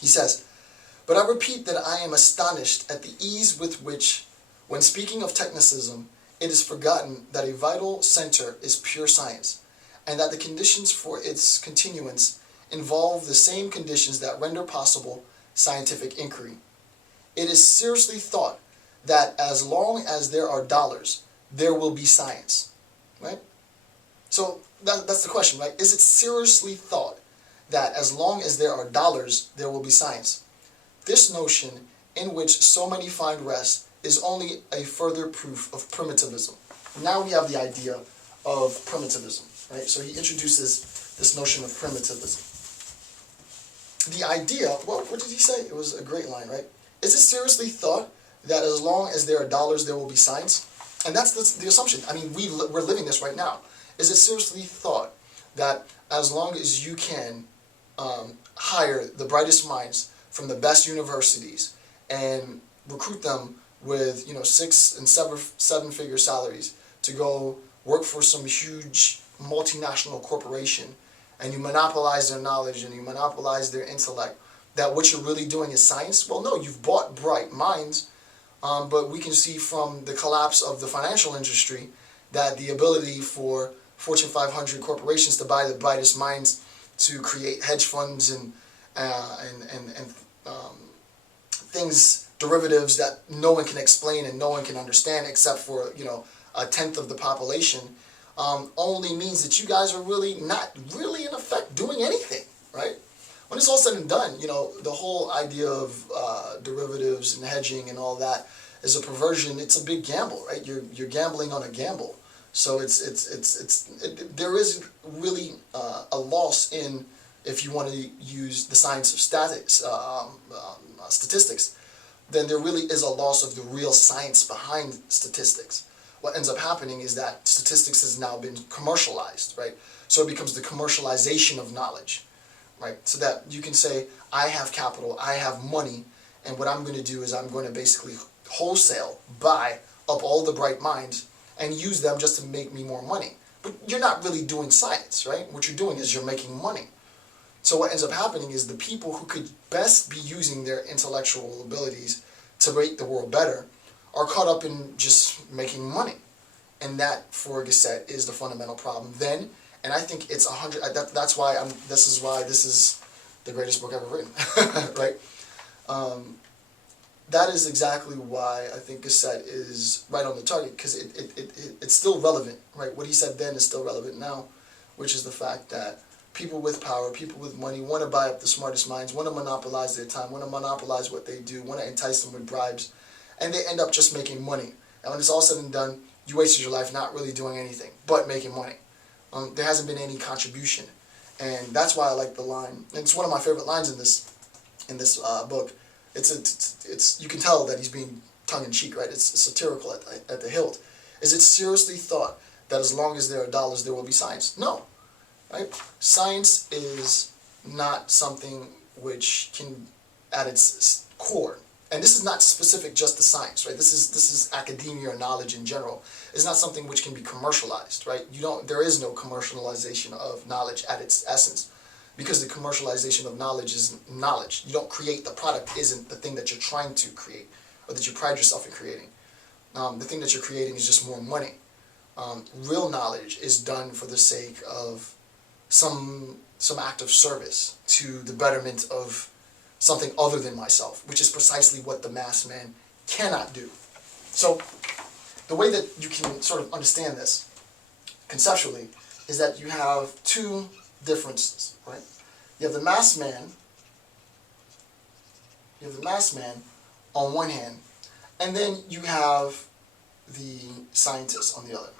He says, "But I repeat that I am astonished at the ease with which, when speaking of technicism, it is forgotten that a vital center is pure science, and that the conditions for its continuance involve the same conditions that render possible scientific inquiry. It is seriously thought that as long as there are dollars, there will be science." Right? So that's the question, right? Is it seriously thought that as long as there are dollars, there will be science? This notion, in which so many find rest, is only a further proof of primitivism. Now we have the idea of primitivism, right? So he introduces this notion of primitivism. The idea, well, what did he say? It was a great line, right? Is it seriously thought that as long as there are dollars, there will be science? And that's the assumption. I mean, we're living this right now. Is it seriously thought that as long as you can hire the brightest minds from the best universities and recruit them with 6 and 7-figure salaries to go work for some huge multinational corporation, and you monopolize their knowledge and you monopolize their intellect, that what you're really doing is science? Well, no, you've bought bright minds, but we can see from the collapse of the financial industry that the ability for Fortune 500 corporations to buy the brightest minds to create hedge funds and things, derivatives that no one can explain and no one can understand except for a tenth of the population, only means that you guys are really not really in effect doing anything, right? When it's all said and done, the whole idea of derivatives and hedging and all that is a perversion. It's a big gamble, right? You're gambling on a gamble. So there is really a loss in, if you want to use the science of statistics, then there really is a loss of the real science behind statistics. What ends up happening is that statistics has now been commercialized, right? So it becomes the commercialization of knowledge, right? So that you can say, I have capital, I have money, and what I'm going to do is I'm going to basically wholesale buy up all the bright minds and use them just to make me more money. But you're not really doing science, right? What you're doing is you're making money. So what ends up happening is the people who could best be using their intellectual abilities to make the world better are caught up in just making money. And that, for Gasset, is the fundamental problem then. And I think it's 100, that's why this is the greatest book ever written, right? That is exactly why I think Gasset is right on the target, because it's still relevant, right? What he said then is still relevant now, which is the fact that people with power, people with money want to buy up the smartest minds, want to monopolize their time, want to monopolize what they do, want to entice them with bribes, and they end up just making money. And when it's all said and done, you wasted your life not really doing anything but making money. There hasn't been any contribution, and that's why I like the line. And it's one of my favorite lines in this book. It's you can tell that he's being tongue-in-cheek, right? It's satirical at the hilt. Is it seriously thought that as long as there are dollars, there will be science? No, right? Science is not something which can, at its core, and this is not specific just to science, right? This is academia or knowledge in general. It's not something which can be commercialized, right? There is no commercialization of knowledge at its essence. Because the commercialization of knowledge is knowledge. You don't create, the product isn't the thing that you're trying to create or that you pride yourself in creating. The thing that you're creating is just more money. Real knowledge is done for the sake of some act of service to the betterment of something other than myself, which is precisely what the mass man cannot do. So the way that you can sort of understand this conceptually is that you have two differences, right? You have the mass man. You have the mass man on one hand, and then you have the scientist on the other,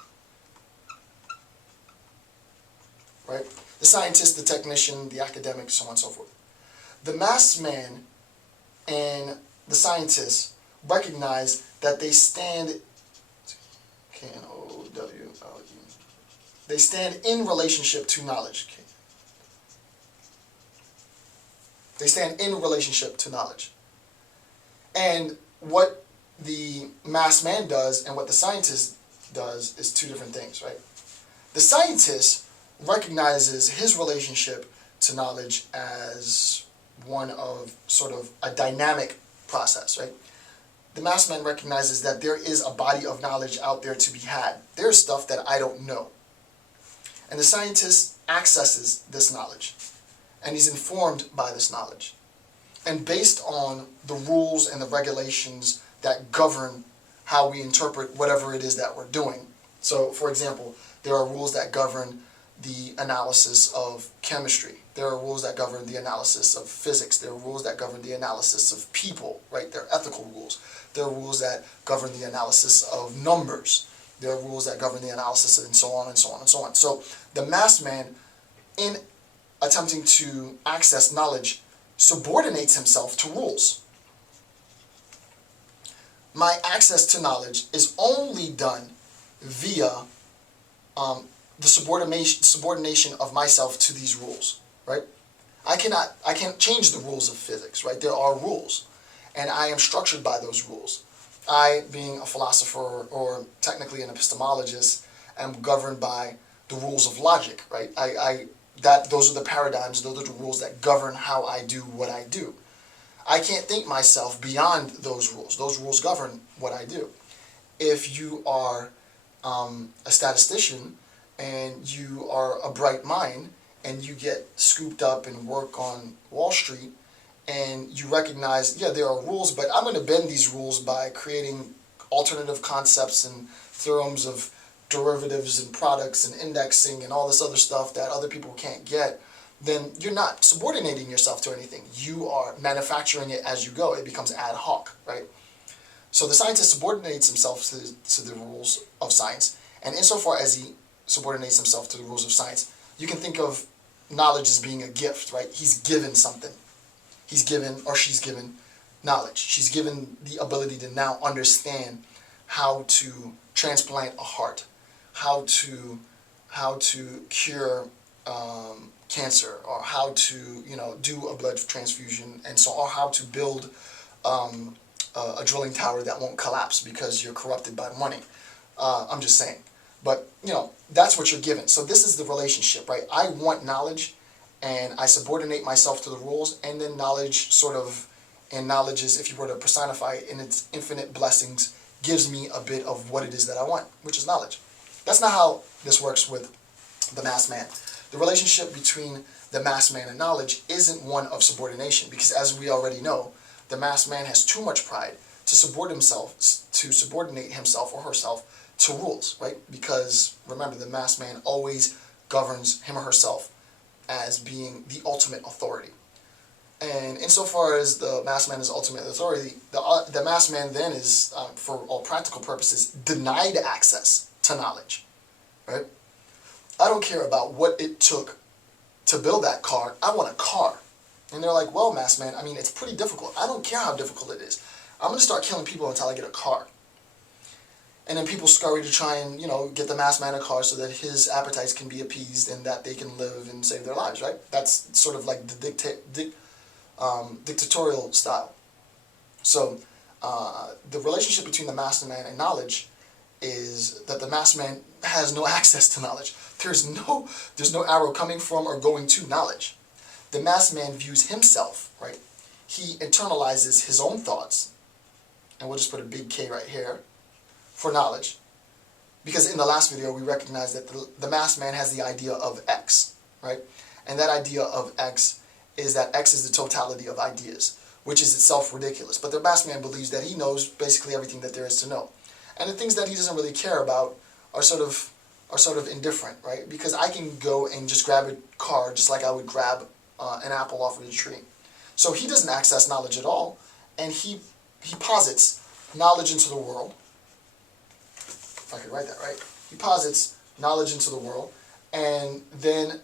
right? The scientist, the technician, the academic, so on and so forth. The mass man and the scientist recognize that they stand, K-N-O-W-L-E, they stand in relationship to knowledge. They stand in relationship to knowledge. And what the mass man does and what the scientist does is two different things, right? The scientist recognizes his relationship to knowledge as one of sort of a dynamic process, right? The mass man recognizes that there is a body of knowledge out there to be had. There's stuff that I don't know. And the scientist accesses this knowledge, and he's informed by this knowledge. And based on the rules and the regulations that govern how we interpret whatever it is that we're doing. So, for example, there are rules that govern the analysis of chemistry. There are rules that govern the analysis of physics. There are rules that govern the analysis of people, right? There are ethical rules. There are rules that govern the analysis of numbers. There are rules that govern the analysis of, and so on and so on and so on. So the mass man, in attempting to access knowledge, subordinates himself to rules. My access to knowledge is only done via the subordination of myself to these rules, right? I can't change the rules of physics, right? There are rules, and I am structured by those rules. I, being a philosopher or technically an epistemologist, am governed by the rules of logic, right? Those are the paradigms, those are the rules that govern how I do what I do. I can't think myself beyond those rules. Those rules govern what I do. If you are a statistician and you are a bright mind and you get scooped up and work on Wall Street and you recognize, yeah, there are rules, but I'm going to bend these rules by creating alternative concepts and theorems of derivatives and products and indexing and all this other stuff that other people can't get, then you're not subordinating yourself to anything. You are manufacturing it as you go. It becomes ad hoc, right? So the scientist subordinates himself to the rules of science, and insofar as he subordinates himself to the rules of science, you can think of knowledge as being a gift, right? He's given something. He's given, or she's given, knowledge. She's given the ability to now understand how to transplant a heart, how to cure cancer, or how to do a blood transfusion, and so, or how to build a drilling tower that won't collapse because you're corrupted by money. I'm just saying, but that's what you're given. So this is the relationship, right? I want knowledge, and I subordinate myself to the rules, and then knowledge knowledge is, if you were to personify it in its infinite blessings, gives me a bit of what it is that I want, which is knowledge. That's not how this works with the mass man. The relationship between the mass man and knowledge isn't one of subordination, because as we already know, the mass man has too much pride to subordinate himself or herself to rules, right? Because remember, the mass man always governs him or herself as being the ultimate authority. And insofar as the mass man is ultimate authority, the mass man then is, for all practical purposes, denied access to knowledge, right? I don't care about what it took to build that car. I want a car. And they're like, well, mass man, I mean, it's pretty difficult. I don't care how difficult it is. I'm going to start killing people until I get a car. And then people scurry to try and, get the mass man a car so that his appetites can be appeased and that they can live and save their lives, right? That's sort of like the dictatorial style. So the relationship between the master man and knowledge is that the master man has no access to knowledge. There's no arrow coming from or going to knowledge. The master man views himself, right? He internalizes his own thoughts, and we'll just put a big K right here, for knowledge. Because in the last video, we recognized that the master man has the idea of X, right? And that idea of X is that X is the totality of ideas, which is itself ridiculous. But the master man believes that he knows basically everything that there is to know. And the things that he doesn't really care about are sort of indifferent, right? Because I can go and just grab a car just like I would grab an apple off of the tree. So he doesn't access knowledge at all, and he posits knowledge into the world. If I could write that right. He posits knowledge into the world, and then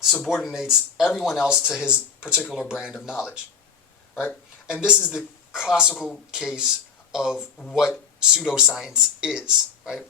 subordinates everyone else to his particular brand of knowledge, right? And this is the classical case of what pseudoscience is, right?